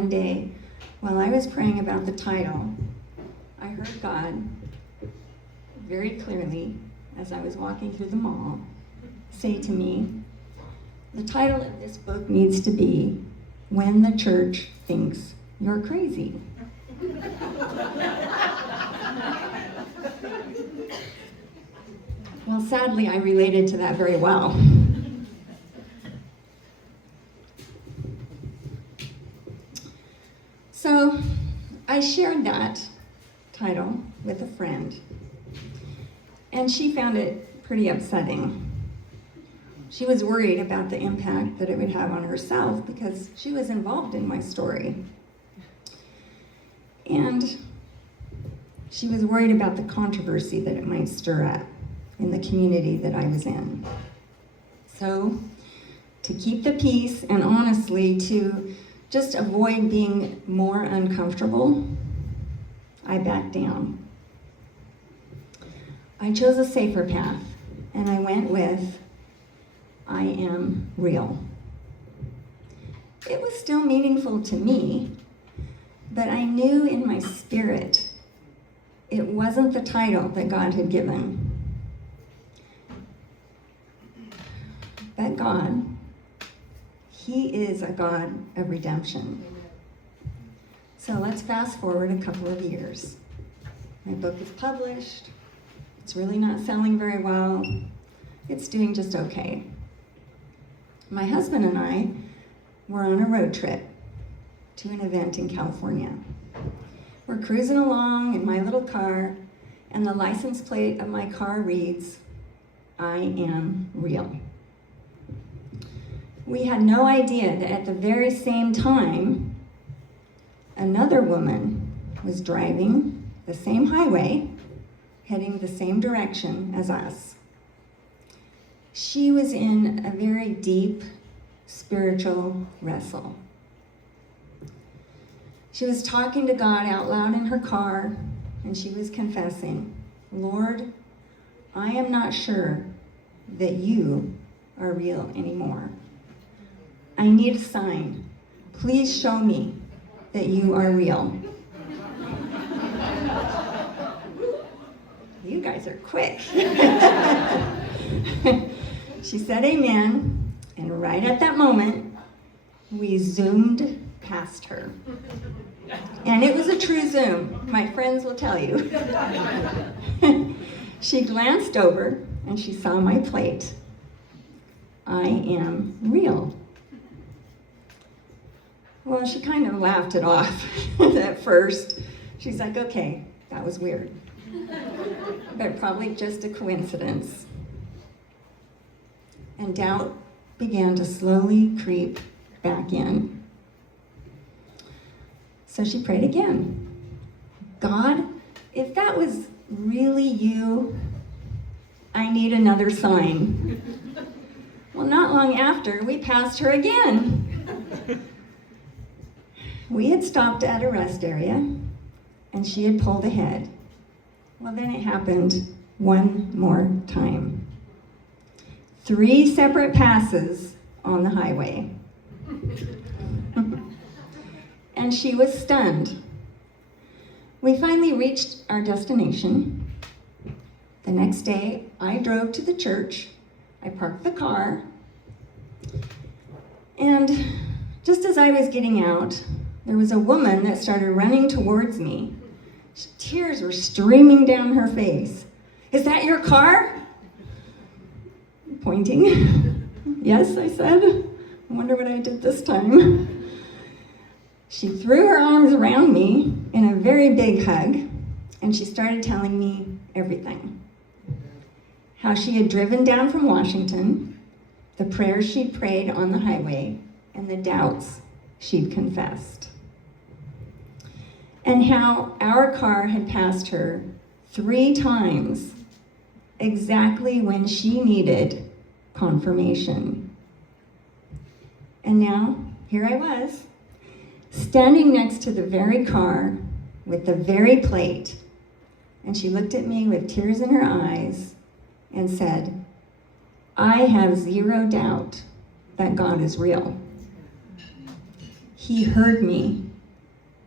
one day, while I was praying about the title, I heard God very clearly, as I was walking through the mall, say to me, the title of this book needs to be, When the Church Thinks You're Crazy. Well, sadly, I related to that very well. So I shared that title with a friend, and she found it pretty upsetting. She was worried about the impact that it would have on herself because she was involved in my story. And she was worried about the controversy that it might stir up in the community that I was in. So, to keep the peace and honestly to just avoid being more uncomfortable, I backed down. I chose a safer path, and I went with, I am real. It was still meaningful to me, but I knew in my spirit it wasn't the title that God had given. But God, He is a God of redemption. So let's fast forward a couple of years. My book is published. It's really not selling very well. It's doing just okay. My husband and I were on a road trip to an event in California. We're cruising along in my little car, and the license plate of my car reads, I am real. We had no idea that at the very same time, another woman was driving the same highway, heading the same direction as us. She was in a very deep spiritual wrestle. She was talking to God out loud in her car, and she was confessing, Lord, I am not sure that you are real anymore. I need a sign. Please show me that you are real. You guys are quick. She said amen, and right at that moment, we zoomed past her. And it was a true zoom, my friends will tell you. She glanced over, and she saw my plate. I am real. Well, she kind of laughed it off at first. She's like, okay, that was weird. But probably just a coincidence. And doubt began to slowly creep back in. So she prayed again. God, if that was really you, I need another sign. Well, not long after, we passed her again. We had stopped at a rest area, and she had pulled ahead. Well, then it happened one more time. 3 separate passes on the highway. And she was stunned. We finally reached our destination. The next day, I drove to the church. I parked the car. And just as I was getting out, there was a woman that started running towards me. Tears were streaming down her face. Is that your car? Pointing. Yes, I said. I wonder what I did this time. She threw her arms around me in a very big hug, and she started telling me everything. How she had driven down from Washington, the prayers she'd prayed on the highway, and the doubts she'd confessed. And how our car had passed her 3 times, exactly when she needed confirmation. And now, here I was, standing next to the very car with the very plate, and she looked at me with tears in her eyes and said, I have 0 doubt that God is real. He heard me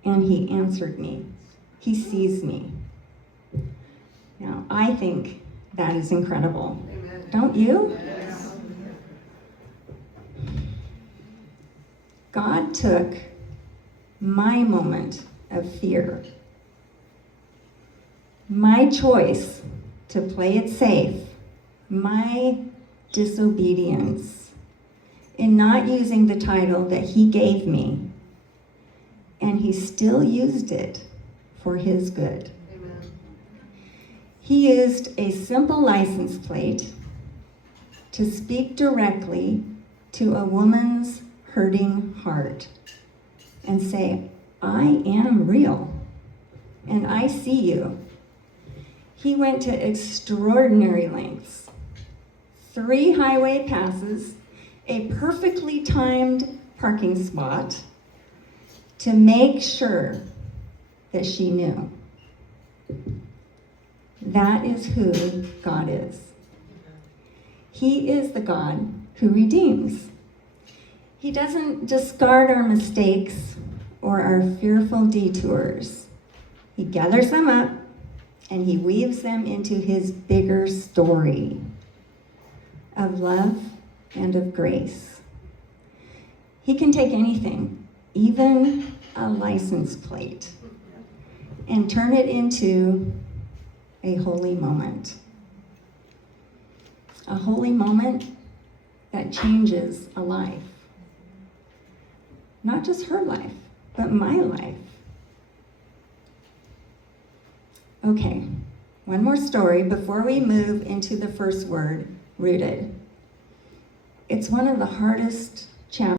and he answered me. He sees me. Now, I think that is incredible. Amen. Don't you? Yes. God took my moment of fear, my choice to play it safe, my disobedience in not using the title that he gave me, and he still used it for his good. Amen. He used a simple license plate to speak directly to a woman's hurting heart and say, I am real, and I see you. He went to extraordinary lengths. 3 highway passes, a perfectly timed parking spot to make sure that she knew. That is who God is. He is the God who redeems. He doesn't discard our mistakes or our fearful detours. He gathers them up and he weaves them into his bigger story of love and of grace. He can take anything, even a license plate, and turn it into a holy moment. A holy moment that changes a life. Not just her life, but my life. Okay, one more story before we move into the first word, rooted. It's one of the hardest